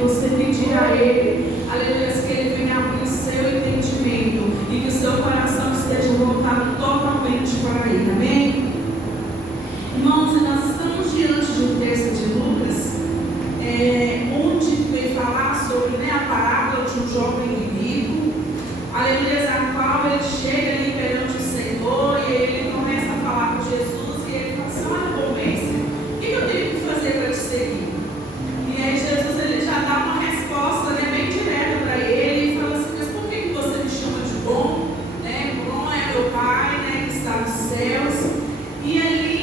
você pedir a Ele, aleluia, que Ele venha abrir o seu entendimento e que o seu coração esteja voltado totalmente para Ele, amém? Irmãos, nós estamos diante de um texto de Lucas, onde vem falar sobre, né, a parábola de um jovem rico, aleluia, a qual ele chega ali perante o Senhor e ele começa a falar com Jesus e ele fala assim: olha, bom mestre, o que eu tenho que fazer para te seguir? E aí Jesus ele já dá uma resposta, né, bem direta para ele e fala assim: mas por que você me chama de bom? Né? Bom é meu Pai, né, que está nos céus. E ali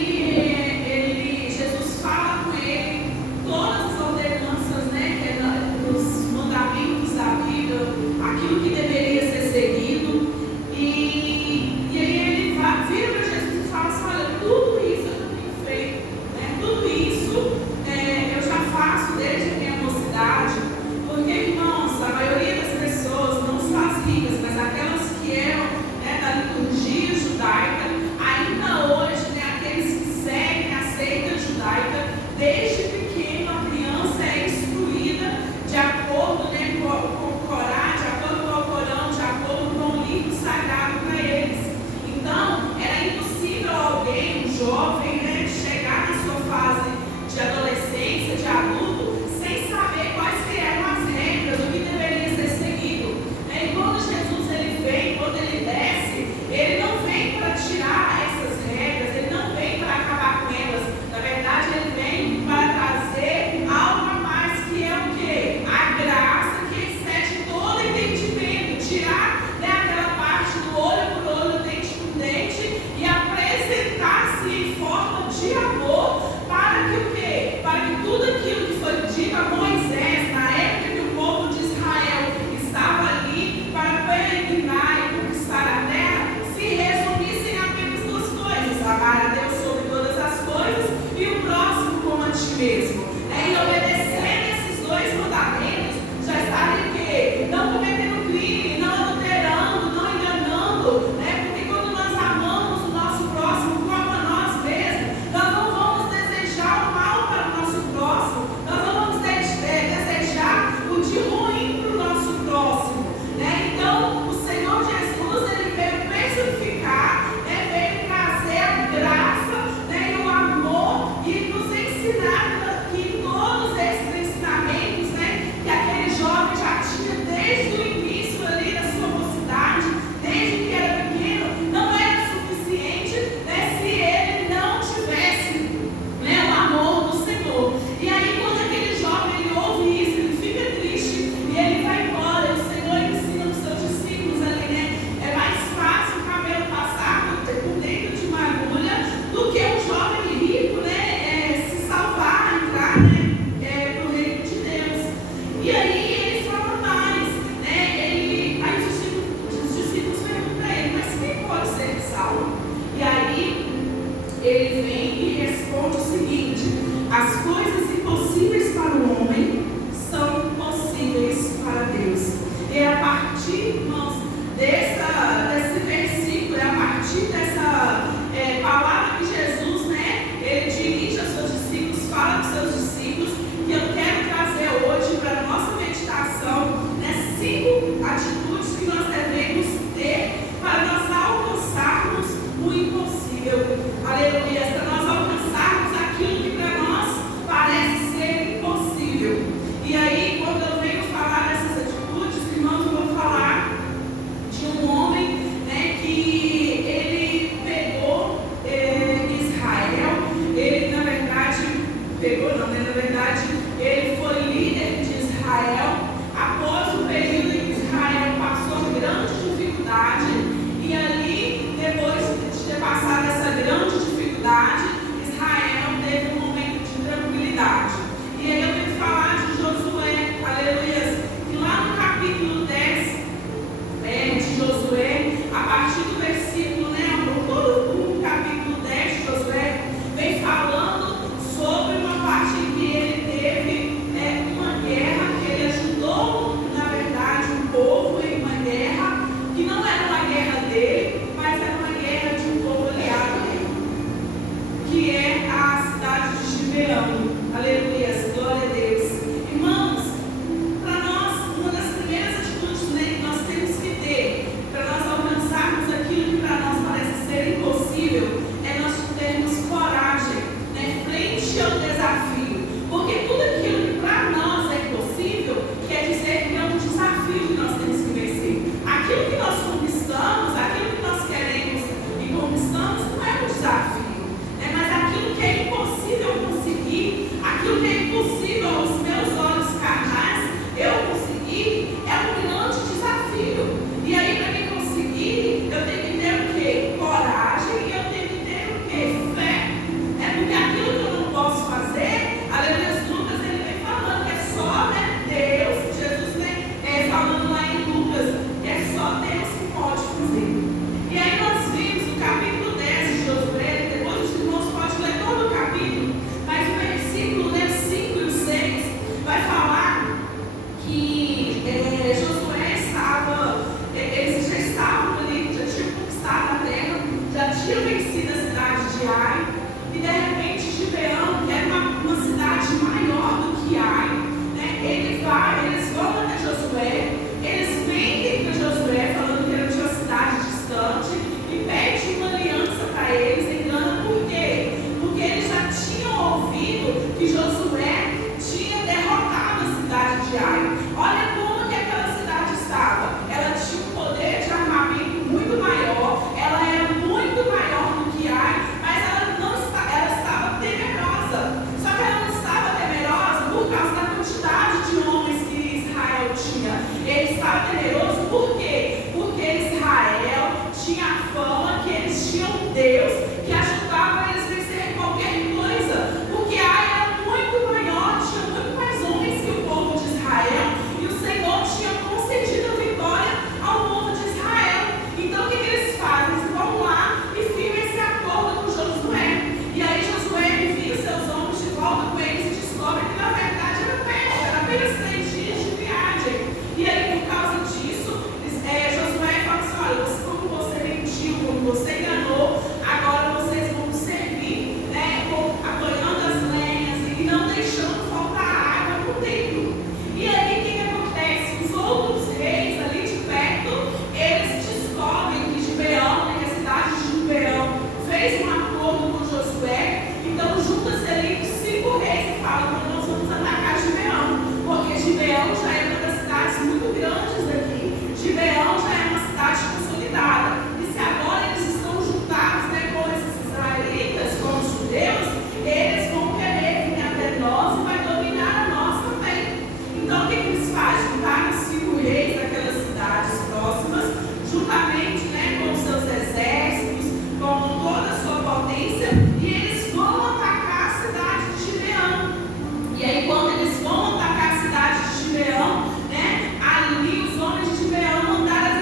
Jesus fala com ele todas as ordenanças, né, que é dos mandamentos da Bíblia, aquilo que deveria ser seguido. eles vão até Josué, eles mentem para Josué, falando que era de uma cidade distante, e pedem uma aliança para eles, enganam por quê? Porque eles já tinham ouvido que Josué tinha derrotado a cidade de Ai. Olha como que aquela cidade estava. Ela tinha um poder de armamento muito maior, ela era muito maior do que Ai, mas ela estava temerosa. Só que ela não estava temerosa por causa da quantidade de homens que Israel tinha. Ele estava temeroso por quê? Porque Israel tinha a fama que eles tinham Deus que ajudava eles a vencer qualquer coisa. Porque Ai era muito maior, tinha muito mais homens que o povo de Israel, e o Senhor tinha concedido a vitória ao povo de Israel. Então o que eles fazem? Eles vão lá e firmam esse acordo com Josué. E aí Josué envia seus homens de volta com eles e descobre que na verdade era perto, era apenas 3 dias de viagem. E aí por causa disso, Josué fala assim: olha, como você mentiu, como você enganou, agora vocês vão servir, apoiando as lenhas e não deixando faltar água para o templo. E aí o que acontece? Os outros reis ali de perto, eles descobrem que Gibeão, que a cidade de Gibeão fez um acordo com Josué. Então junta-se ali 5 reis e falam: nós vamos atacar Gibeão, porque Gibeão já é uma das cidades muito grandes daqui. Gibeão já é uma cidade consolidada. E se agora eles estão juntados, com esses israelitas, com os judeus, eles vão querer vir até nós e vai dominar a nós também. Então o que eles fazem? Juntaram os 5 reis daquelas cidades próximas, juntamente com os seus exércitos, com toda a sua potência, e eles vão atacar a cidade de Gibeão. E aí quando eles vão atacar a cidade de Gibeão, ali os homens de Gibeão mandaram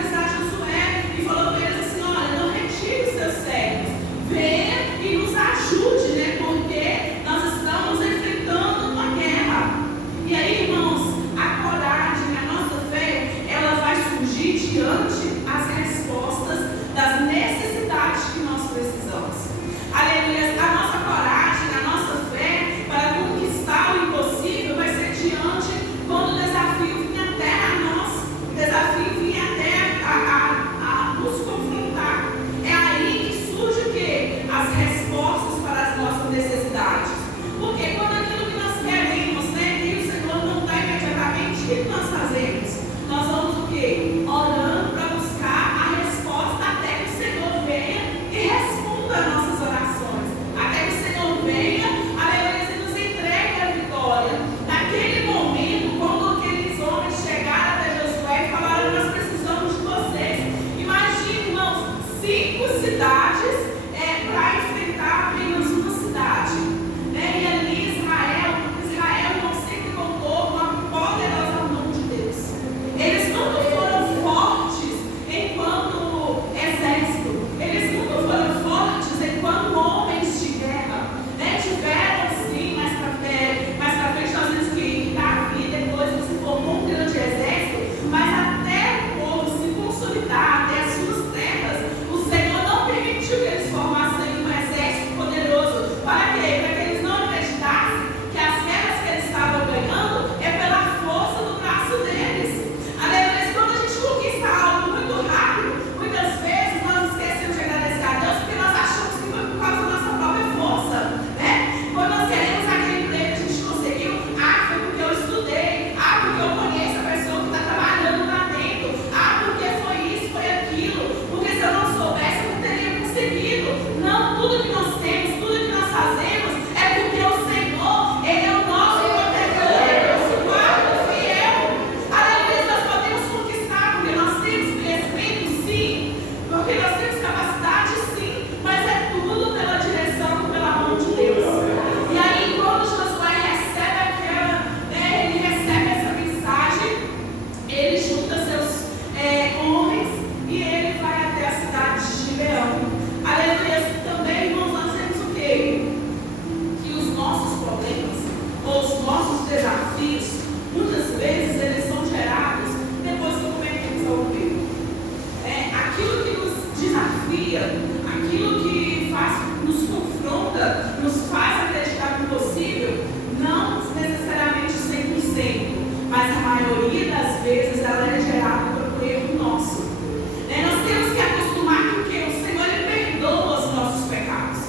mas a maioria das vezes ela é gerada por erro nosso. Nós temos que acostumar com que o Senhor ele perdoa os nossos pecados,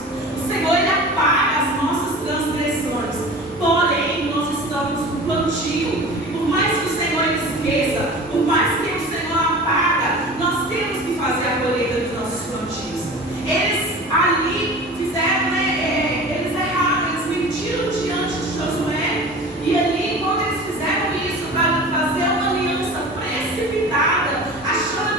o Senhor ele apaga as nossas transgressões, porém nós estamos no plantio, e por mais que o Senhor esqueça, por mais que o Senhor apaga, nós temos que fazer a colheita dos nossos plantios. Eles ali fizeram, eles erraram, eles mentiram diante de Josué, e ali quando eles fizeram isso para fazer uma aliança precipitada, achando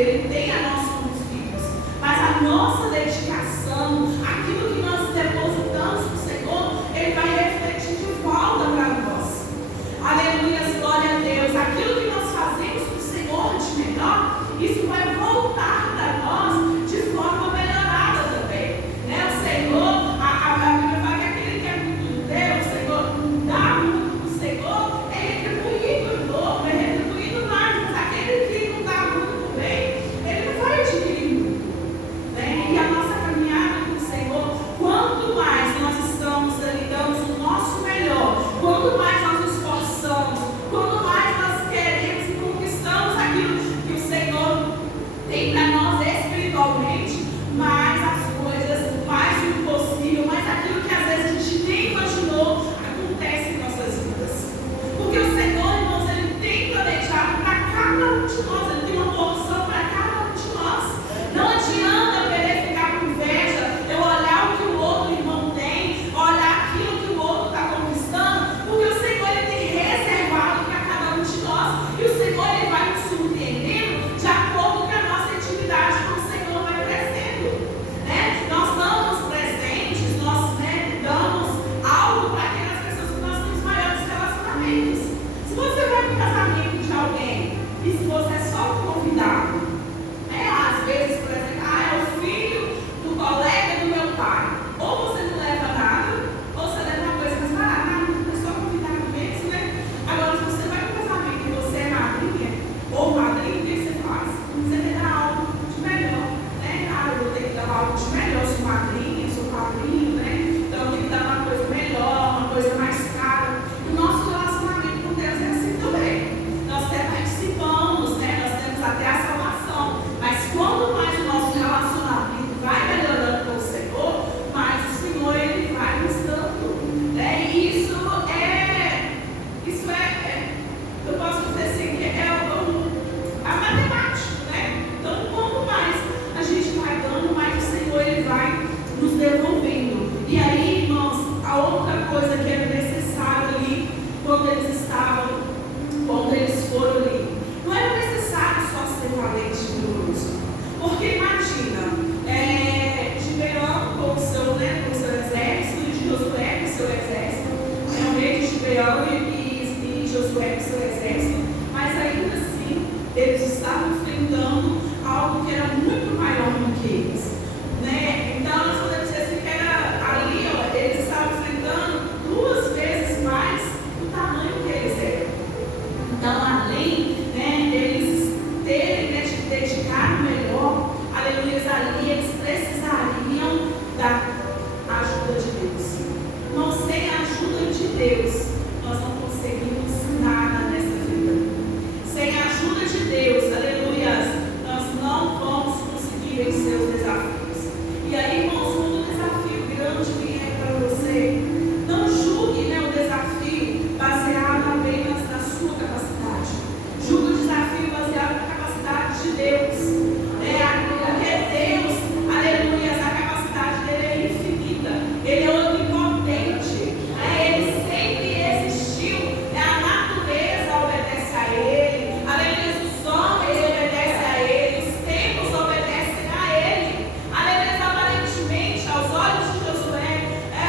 Ele tem a nós como filhos. Mas a nossa dedicação, aquilo que nós depositamos no Senhor, Ele vai refletir de volta para nós. Aleluia, glória a Deus. Aquilo que nós fazemos para o Senhor de melhor, isso vai voltar para nós de forma melhorada também. Né? O Senhor, a Bíblia fala que aquele que é muito Deus, o Senhor dá muito para o Senhor, é retribuído em dobro, é retribuído mais. Mas aquele que não dá muito bem, ele não vai adquirir muito. Né? E a nossa caminhada com o Senhor, quanto mais nós estamos ali, damos o nosso melhor, quanto mais nós nos esforçamos, quanto mais nós queremos e conquistamos aquilo que o Senhor tem para nós espiritualmente, mais as coisas, mais o impossível, mais aquilo que às vezes a gente nem imaginou acontece em nossas vidas. Porque o Senhor, irmãos, Ele tem planejado para cada um de nós, Ele tem uma porção para cada um de nós. Não adianta querer ficar com inveja, eu olhar o que o outro irmão tem, olhar aquilo que o outro está conquistando, porque o Senhor, Ele tem reservado para cada um de nós. E o Senhor, Ele vai nos surpreendendo de acordo com a nossa intimidade com o Senhor vai crescendo. Né? Nós damos presentes, nós, né, damos algo para aquelas pessoas que nós temos maiores relacionamentos. Se você vai para o casamento de alguém e se você é só um convidado, às vezes, por exemplo, é o filho do colega do meu pai, ou você não leva nada, ou você leva uma coisa mais barata, é só convidado mesmo, né? Agora, se você vai para o casamento e você é madrinha, ou madrinha, o que você faz? Você tem que dar algo de melhor, né? Eu vou ter que dar algo de melhor, sou madrinha, sou padrinho, né? Então eu tenho que dar uma coisa melhor, uma coisa mais cara. E o nosso relacionamento com Deus é assim também. Nós até participamos, né? Nós temos até a salvação, mas quanto mais o nosso relacionamento vai melhorando com o Senhor, mais o Senhor, Ele vai nos dando, né? E isso é, eu posso dizer assim, que é a matemática, né? Então, quanto mais a gente vai dando, mais o Senhor, Ele vai nos devolvendo. E aí, irmãos, a outra coisa que era necessária ali, quando eles foram ali, não era necessário só ser valente e vigoroso. Porque imagina, Gibeão com o seu exército, e Josué com o seu exército, o rei de Gibeão e Josué com o seu exército, mas ainda assim, eles estavam enfrentando algo que era muito maior do que eles. Né? Então, nós podemos dizer assim, que era ali, eles estavam enfrentando 2 vezes mais o tamanho que eles eram. Então, além, né, deles terem, né, de dedicar o melhor, aleluia, ali eles precisariam da ajuda de Deus. Não, sem a ajuda de Deus, nós não conseguimos nada nessa vida. Sem a ajuda de Deus, aleluia, nós não vamos conseguir vencer os desafios. E aí, irmãos, quando o desafio grande vier para você, não julgue, né, o desafio baseado apenas na sua capacidade. Julgue o desafio baseado na capacidade de Deus. Porque Deus, aleluia, a capacidade dele é infinita. Ele é onipotente. Ele sempre existiu. A natureza obedece a Ele. Aleluia, os homens obedecem a Ele. Os tempos obedecem a Ele. Aleluia, aparentemente, aos olhos de Josué,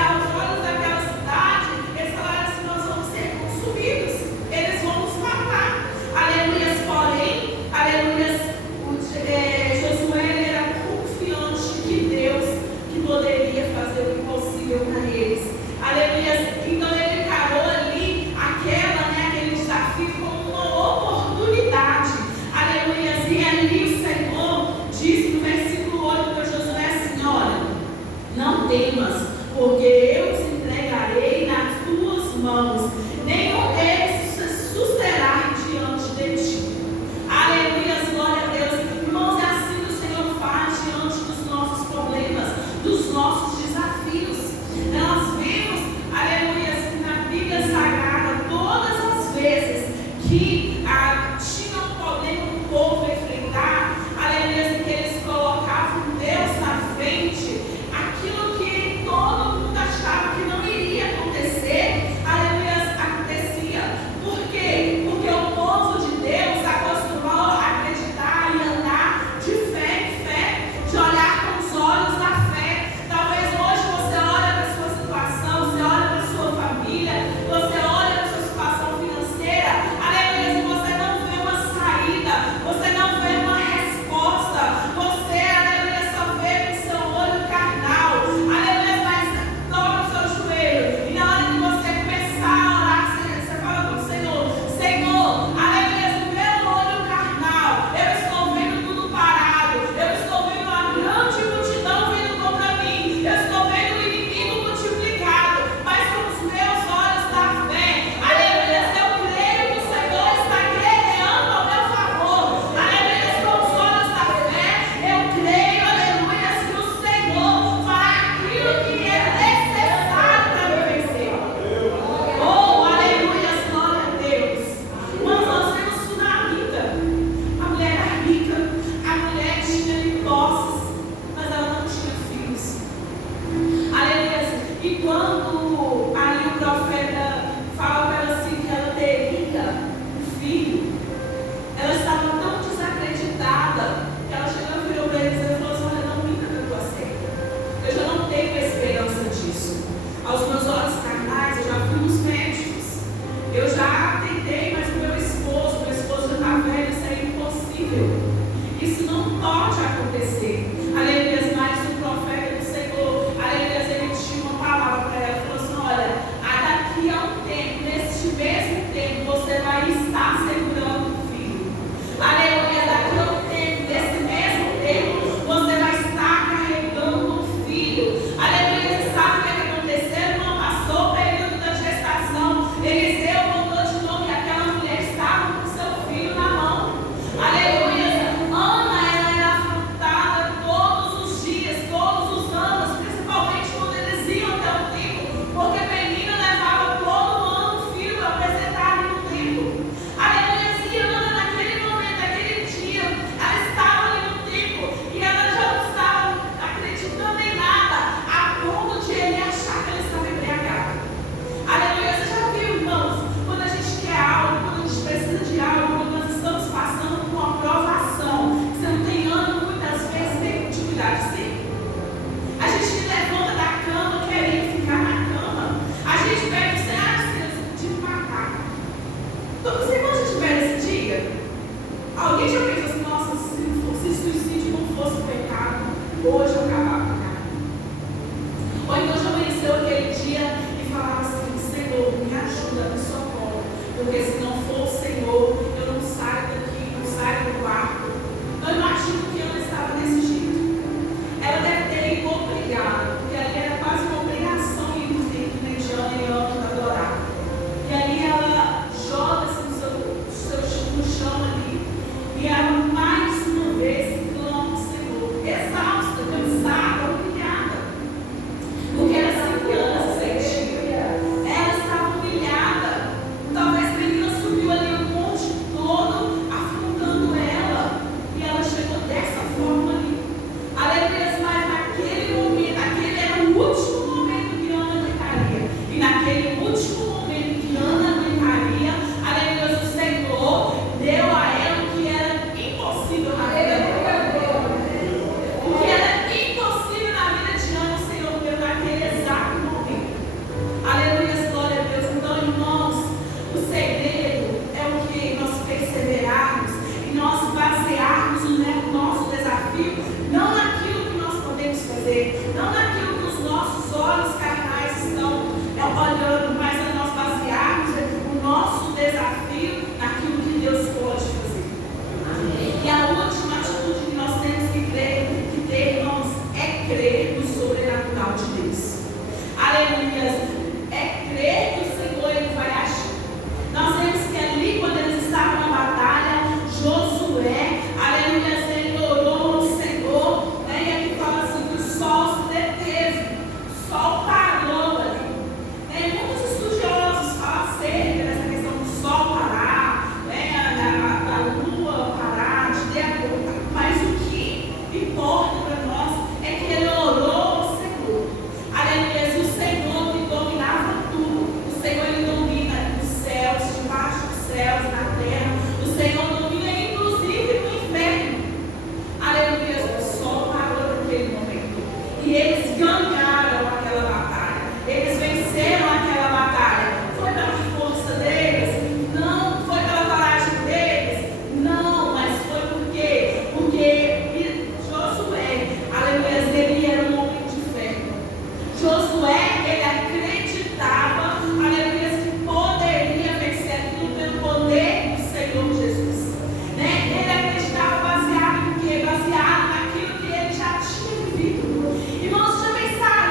aos olhos daquela cidade, eles falaram assim: nós vamos ser consumidos. Eles vão nos matar. Aleluia, porém, aleluia, Josué era confiante que Deus que poderia fazer o impossível para eles. Aleluia. Então ele encarou ali aquele desafio como uma oportunidade. Aleluia. E ali o Senhor disse no versículo 8 para Josué assim: olha, não temas, porque eu te entregarei nas tuas mãos. Nenhum deles se susterá diante de ti. Aleluia, glória a Deus. Irmãos, é assim que o Senhor faz diante dos nossos problemas, dos nossos desafios. Nós vemos, aleluia, na Bíblia Sagrada, todas as vezes que tinha um problema no povo enfrentar, aleluia, que eles colocavam Deus na frente, aquilo que todo mundo achava E eles ganharam aquela batalha. Eles venceram aquela batalha. Foi pela força deles? Não. Foi pela coragem deles? Não. Mas foi por quê? Porque Josué, aleluia, ele era um homem de fé. Josué, ele acreditava, aleluia, que poderia vencer aquilo pelo poder do Senhor Jesus. Né? Ele acreditava baseado em quê? Baseado naquilo que ele já tinha vivido. Irmãos, já pensaram?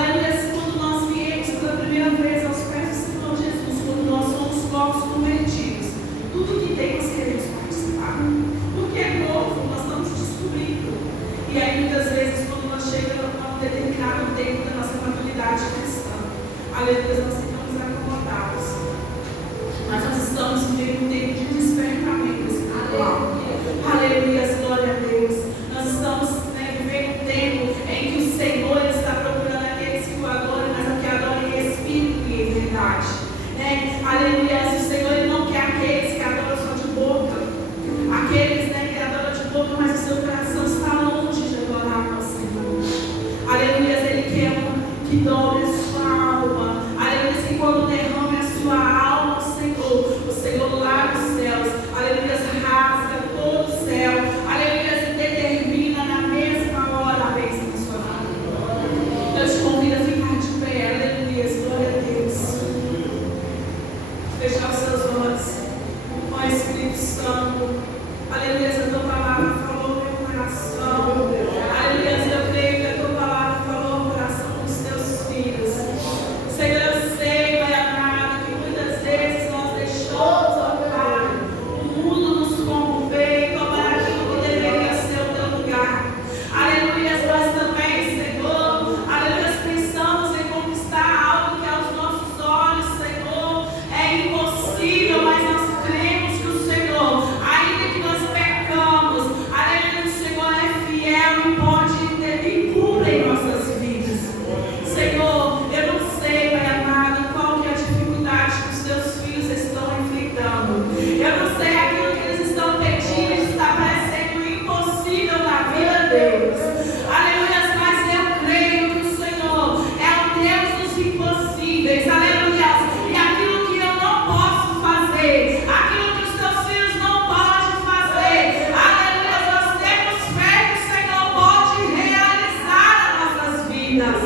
Aleluia, quando nós viemos pela primeira vez aos pés do Senhor Jesus, quando nós somos novos convertidos, tudo que tem nós queremos participar. Porque é novo, nós estamos descobrindo. E aí muitas vezes quando nós chegamos a um determinado tempo da nossa maturidade cristã, aleluia, nós ficamos acomodados. Mas nós estamos vivendo um tempo de despertamento espiritual. Aleluia, glória a Deus. Nós estamos vivendo um tempo em que o Senhor está procurando aqueles que o adoram, mas que adoram em espírito e em verdade. Aleluia, o Senhor ele não quer aqueles que adoram só de boca. Aqueles que adoram de boca, mas o seu coração está longe de adorar ao Senhor. Aleluia, ele quer que dobre a sua alma. Aleluia, que quando derrame a sua alma ao Senhor, o Senhor lá nos céus, aleluia, rasga todo o céu, aleluia, determina na mesma hora a bênção da sua vida. Deus te convida a ficar de pé, aleluia, glória a Deus. Fechar os seus olhos, ó Espírito Santo, aleluia, a tua palavra falou no meu coração, aleluia, eu creio que a tua palavra falou no coração dos teus filhos. Senhor, eu sei, Pai amado, que muitas vezes nós deixamos, ó Pai, o mundo nos corromper e tomar aquilo que deveria ser o teu lugar. Aleluia, nós também, Senhor, aleluia, pensamos em conquistar algo que aos nossos olhos, Senhor, é impossível, mas nós cremos que o Senhor, ainda que nós pecamos, aleluia, o Senhor é fiel e pode e cumpre em nossas vidas. Senhor, eu não sei, Pai amado, qual que é a dificuldade que os teus filhos estão enfrentando. Eu não sei aquilo que eles estão pedindo, está parecendo impossível na vida deles. Aleluia, mas eu creio que o Senhor é o Deus dos impossíveis. Aleluia, e aquilo que eu não posso fazer, aquilo que os teus filhos não podem fazer, aleluia, nós temos fé que o Senhor pode realizar nas nossas vidas.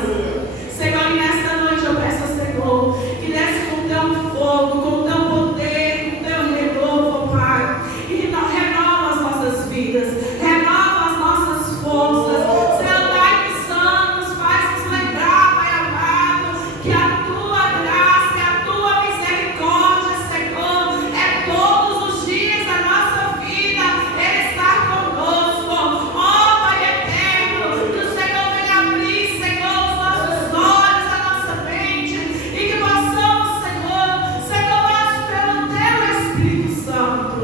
Senhor, e nesta noite eu peço ao Senhor que desce com teu fogo, com teu poder, com teu renovo, Pai, e renova as nossas vidas, renova as nossas forças. Senhor, Pai que santo, nos faz nos lembrar, Pai amado, que a tua graça e a tua misericórdia, Senhor, é todos os dias da nossa vida, Ele está conosco. Ó Pai eterno, que o Senhor venha abrir, Senhor, os nossos olhos, a nossa mente, e que possamos, Senhor, ser tomados pelo teu Espírito Santo.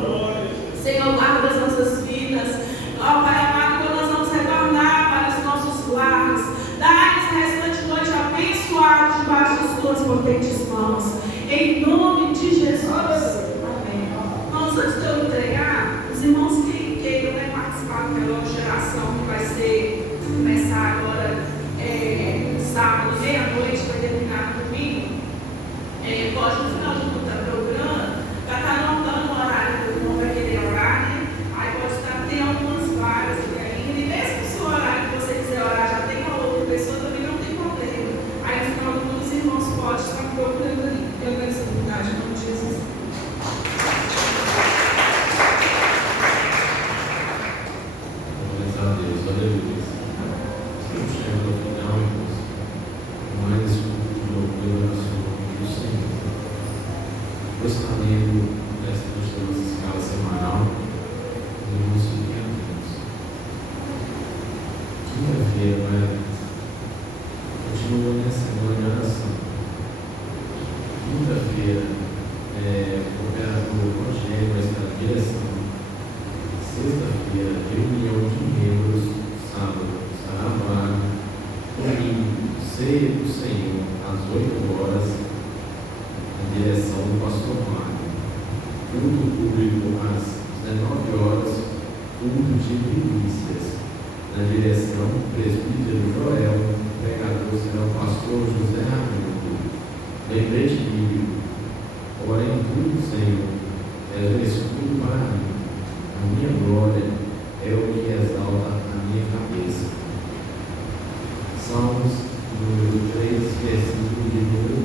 Senhor, guarda as nossas vidas. Ó Pai amado, quando nós vamos retornar para os nossos lares, dá-nos a restante noite abençoada debaixo das tuas potentes mãos. Em nome de Jesus. Amém. Irmãos, antes de eu entregar, os irmãos que queiram participar do relógio de oração, que vai começar agora sábado, meia-noite, vai terminar no domingo, pode no final do programa, já está anotando o horário que o irmão vai querer orar, né? Aí pode estar, tem algumas vagas aqui ainda, e mesmo que o seu horário que você quiser orar já tem uma outra pessoa, também não tem problema. Aí no final do mundo os irmãos podem estar procurando ali. Eu agradeço a oportunidade, em nome de Jesus. Glórias a Deus, aleluia. Estamos chegando ao final, irmãos. Mais um louvor na sua do Senhor. Deus está lendo essa nossa escala semanal. Irmãos, fiquem atentos. Quinta-feira, né? Continua nessa semana de oração. Quinta-feira, o operador Rogério vai estar na direção. Sexta-feira, reunião de membros. Sábado, estará vaga. Domingo, ceia do Senhor, às 8 horas, na direção do pastor Mário. Culto público, às 19 horas, culto de milícias, na direção do presbítero Joel. O pregador será o pastor José Ramiro. Lembrete bíblico: ora em tudo, Senhor, és um escudo para mim. A minha glória é o que exalta a minha cabeça. Salmos número 3, versículo de número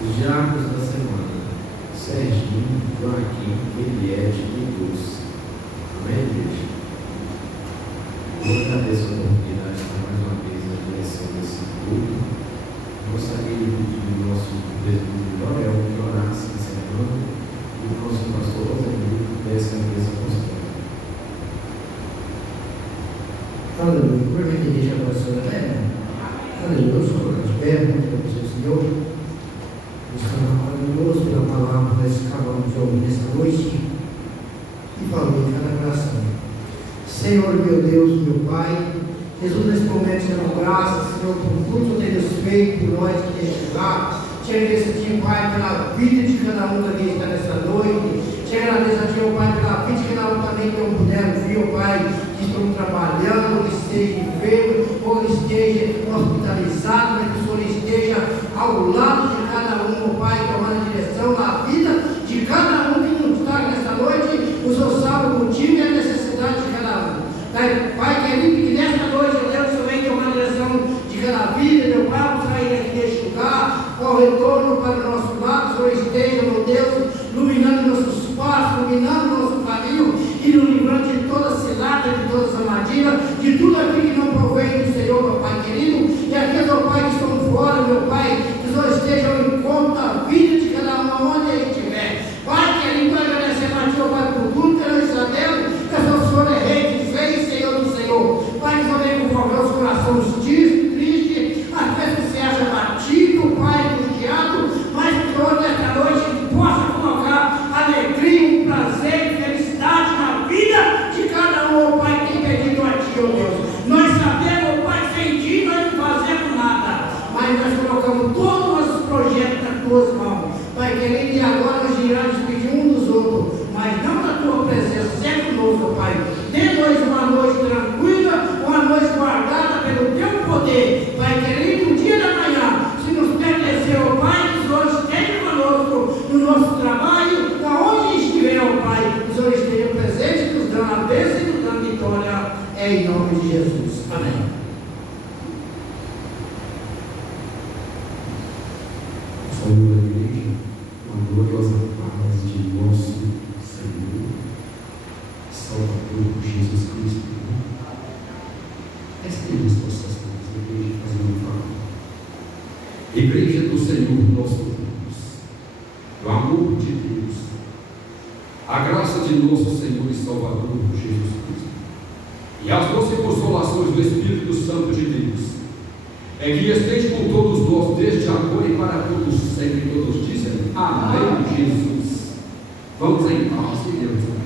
3. Os diáconos da semana: Serginho, Joaquim, Eliette e Luz. Amém, igreja? Eu agradeço a oportunidade de estar mais uma vez aqui. Aleluia. Vamos colocar de pé, muito obrigado, Senhor. Estamos maravilhoso pela palavra que nós acabamos de ouvir nessa noite e falou em cada coração. Senhor, meu Deus, meu Pai, Jesus, nesse momento, Senhor, graças, Senhor, por tudo que tens feito por nós que tens lá. Te agradeço a Ti, Pai, pela vida de cada um que está nessa noite. Te agradeço a Ti, Pai, pela vida de cada um também que não puderam vir, Pai, que estão trabalhando, ou que esteja enfermo, ou que esteja hospitalizado, mas que o Senhor esteja ao lado de cada um, Pai, tomando a direção na vida de cada um que não está nessa noite. O Senhor sabe o motivo e a necessidade de cada um. Pai querido, que nesta noite, Deus, o Senhor vem tomar a direção de cada vida, meu Pai, vamos sair aqui deste lugar, ao retorno para o nosso lado, o Senhor esteja, meu Deus, iluminando nossos passos, iluminando nosso caminho e nos livrando de toda cilada, de toda armadilha, de tudo aquilo que não provém do Senhor, meu Pai querido, e aqueles, meu Pai, que estão fora, meu Pai, que o Senhor esteja ao encontro da vida de cada um, onde ele estiver. Pai querido, agradecemos a Ti, meu Pai, por tudo que nós sabemos, que o Senhor é Rei de fez, Senhor do Senhor. Pai, que o Senhor venha conformar os corações tristes, às vezes que você acha batido, Pai, angustiado, mas que o Senhor, nesta noite, possa colocar alegria, prazer e felicidade na vida de cada um, oh Pai, que tem pedido a Ti, oh Deus. Nós sabemos, oh Pai, sem Ti nós não fazemos nada, mas nós colocamos todos os nossos projetos nas Tuas mãos. Pai querido, e agora nós iremos despedir um dos outros, mas não na Tua presença, sempre conosco, oh Pai. Dê-nos uma noite tranquila, uma noite guardada pelo Teu poder. Pai querido, no dia da manhã, se nos pertencer, ó Pai, que o Senhor esteja conosco no nosso trabalho, aonde estiver, ó Pai, que o Senhor esteja presente, nos dando a bênção e nos dando a vitória, em nome de Jesus. Amém. Saúde da igreja, uma gloriosa paz de nosso Senhor, Salvador Jesus Cristo. Estejam as nossas mãos, igreja, fazendo um favor. Igreja do Senhor nosso Deus, o amor de Deus, a graça de nosso Senhor e Salvador Jesus Cristo, e as doces consolações do Espírito Santo de Deus, é que esteja com todos nós desde agora e para todos sempre. Todos dizem amém, Jesus. Vamos em paz, que Deus.